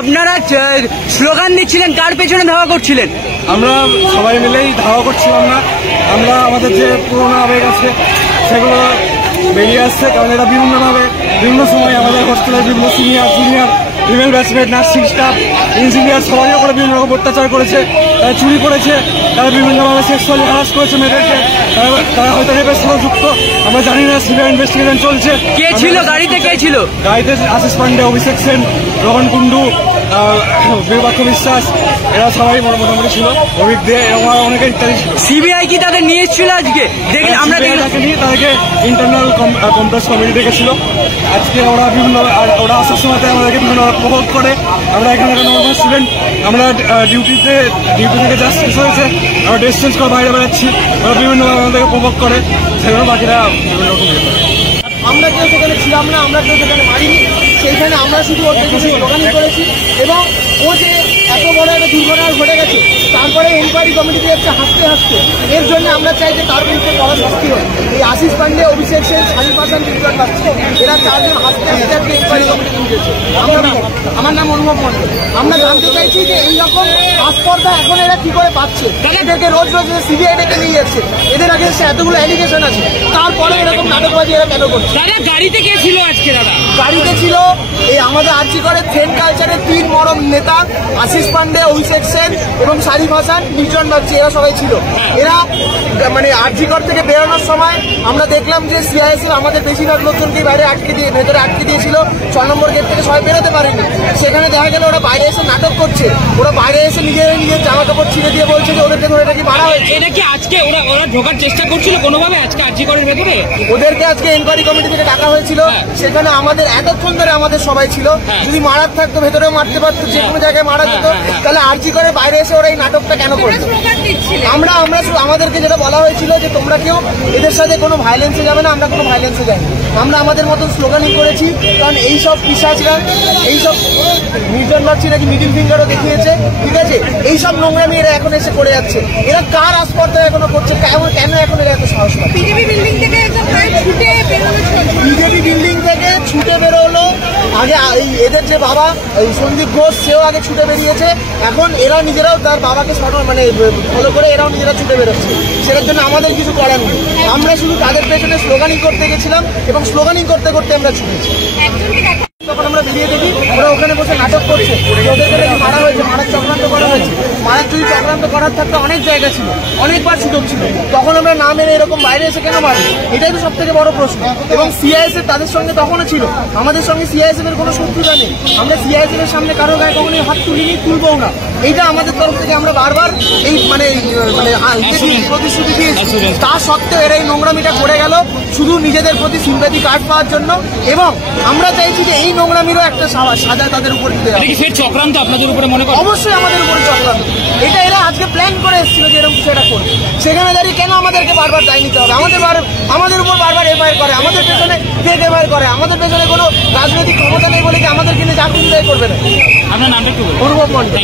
আপনারা স্লোগান দিচ্ছিলেন, কার পেছনে ধাওয়া করছিলেন? আমরা সবাই মিলেই ধাওয়া করছিলাম না, আমরা আমাদের যে পুরোনো আবেগ আছে সেগুলো বেরিয়ে আসছে। কারণ এরা বিভিন্নভাবে বিভিন্ন সময় আমাদের হসপিটালের বিভিন্ন senior junior female batchmate, nursing staff, engineer সবাই করে বিভিন্ন রকম অত্যাচার করেছে, তারা চুরি করেছে, তারা বিভিন্নভাবে সেক্সুয়ালি হ্যারাস করেছে মেয়েদেরকে, তারা হয়তো রেপের সাথে যুক্ত, আমরা জানি না। সিভিয়ার ইনভেস্টিগেশন চলছে। কে ছিল গাড়িতে? কে ছিল গাড়িতে? আশিস পান্ডে, অভিষেক সেন, রোহন কুন্ডু, বীরবাক্য বিশ্বাস, এরা সবাই মোটামুটি ছিল। অভিক দে, এরকম অনেকে ইত্যাদি ছিল। সিবিআই কি তাদের নিয়ে এসেছিল আজকে? দেখি আমরা নিয়ে তাদেরকে ইন্টারনাল কমপ্লেক্স কমিটি ডেকেছিল আজকে। ওরা আসার সময় আমাদেরকে বিভিন্ন প্রভোগ করে। আমরা এখানে নর্মাল স্টুডেন্ট, আমরা ডিউটি থেকে জাস্ট শেষ হয়েছে, আমরা ড্রেস চেঞ্জ করে বাইরে বেড়াচ্ছি। ওরা বিভিন্নভাবে আমাদেরকে প্রভোগ করে, সেগুলো বাকিরা বিভিন্ন রকম ইয়ে করে। আমরা কেউ সেখানে ছিলাম না, আমরা কেউ সেখানে মারিনি। সেইখানে আমরা শুধু ওর থেকে স্লোগানই করেছি। এবং ও যে এত বড় একটা দুর্ঘটনা ঘটে গেছে, তারপরে এনকোয়ারি কমিটিতে যাচ্ছে হাসতে হাসতে। এর জন্য আমরা চাই যে তার বিরুদ্ধে কড়া শাস্তি হয়। এই আশিস পান্ডে, অভিষেক সেন, শালিক হাসান, বিক্রম পাচ্ছে, এরা চারজন হাসতে হাসতে আজকে এনকোয়ারি কমিটিতে উঠেছে। আমার নাম অনুভব মন্ডল। আমরা জানতে চাইছি যে এইরকম আস্পর্ধা এখন এরা কি করে পাচ্ছে? এদেরকে রোজ রোজ সিবিআই ডেকে নিয়ে যাচ্ছে, এদের আগে এতগুলো অ্যালিগেশন আছে, তারপরে এরকম নাটকবাজি এরা কেন করছে? গাড়িতে কে ছিল আজকে? দাদা গাড়িতে ছিল এই আমাদের আরজি করে থ্রেন কালচারের 3 মরম নেতা, আশিস পান্ডে, অভিষেক সেন এবং শালিক হাসান, নির্জন বাচ্চা, এরা সবাই ছিল। এরা মানে আরজি কর থেকে বেরোনোর সময় আমরা দেখলাম যে সিআইএসএফ আমাদের বেশিরভাগ লোকজনকে বাইরে ভেতরে আটকে দিয়েছিল। 6 নম্বর গেট থেকে সবাই বেরোতে পারেনি। সেখানে দেখা গেল ওরা বাইরে এসে নাটক করছে। ওরা বাইরে এসে নিজের জামা কাপড় ছিঁড়ে দিয়ে বলছে যে ওদেরকে ধরে নাকি মারা হয়েছে। এটা কি আজকে ওরা ঢোকার চেষ্টা করছিল কোনোভাবে আজকে আরজি করের ভেতরে? ওদেরকে আজকে এনকোয়ারি কমিটি থেকে ডাকা হয়েছিল। সেখানে আমাদের এতক্ষণ ধরে আমাদের সবাই ছিল। যদি মারার থাকতো ভেতরেও মারতে পারতো, যে কোনো জায়গায় মারা যেত। তাহলে আরজি করে বাইরে এসে ওরা এই নাটকটা কেন করতো? আমরা আমাদেরকে যেটা বলা হয়েছিল যে তোমরা কেউ এদের সাথে কোনো ভায়োলেন্সে যাবে না, আমরা কোনো ভায়োলেন্সে যাই। আমরা আমাদের মতন স্লোগানিং করেছি। কারণ এইসব পিশাচরা, এইসব নির্জন বাচ্চি নাকি মিডিল ফিঙ্গারও দেখিয়েছে, ঠিক আছে? এইসব নোংরামি এরা এখন এসে করে যাচ্ছে। এরা কার আস্পর্ধা এখনো করছে? কেন এখন এরা এত সাহস পায়? বিজেপি বিল্ডিং থেকে ছুটে বেরোলো। আগে এদের যে বাবা এই সন্দীপ ঘোষ, সেও আগে ছুটে বেরিয়েছে। এখন এরা নিজেরাও তার বাবাকে ফলো করে এরাও নিজেরা ছুটে বেরোচ্ছে। সেটার জন্য আমাদের কিছু করার নেই। আমরা শুধু তাদের পেছনে স্লোগানিং করতে গেছিলাম এবং স্লোগানিং করতে করতে আমরা ছুটেছি। তখন আমরা বেরিয়ে দেখি ওরা ওখানে বসে নাটক করছে, ওদেরকে নাকি মারা হয়েছে, মারার চক্রান্ত করা হয়েছে। মারার যদি চক্রান্ত করার থাকতে অনেক জায়গা ছিল, অনেকবার সুযোগ ছিল, তখন আমরা না মেরে এরকম বাইরে এসে কেন মারবো? এটাই তো সব থেকে বড় প্রশ্ন। এবং সিআইএসএফ তাদের সঙ্গে তখনও ছিল, আমাদের সঙ্গে সিআইএসএফ এর কোনো শত্রুতা নেই। আমরা সিআইএসএফ এর সামনে কারো গায়ে কখনোই হাত তুলিনি, তুলবও না। এইটা আমাদের তরফ থেকে আমরা বারবার এই প্রতিশ্রুতি দিয়েছি। তা সত্ত্বেও এরা এই নোংরামিটা করে গেল শুধু নিজেদের প্রতি সিম্প্যাথি কার্ড পাওয়ার জন্য। এবং আমরা চাইছি যে এই নোংরামিরও একটা সাজা তাদের উপর দিতে হবে। চক্রান্ত আপনাদের উপরে মনে করেন? অবশ্যই আমাদের উপরে চক্রান্ত। এটা এরা আজকে প্ল্যান করে এসেছিল যে এরকম কিছু এটা করবে। সেখানে দাঁড়িয়ে কেন আমাদেরকে বারবার দায় নিতে হবে? আমাদের উপর বারবার এফআইআর করে, আমাদের পেছনে ফেক এফআইআর করে, আমাদের পেছনে কোনো রাজনৈতিক ক্ষমতা নেই বলে কি আমাদেরকে নিয়ে যা খুশি তাই করবে না? আপনার নামটা একটু বলুন। অনুভব মন্ডল।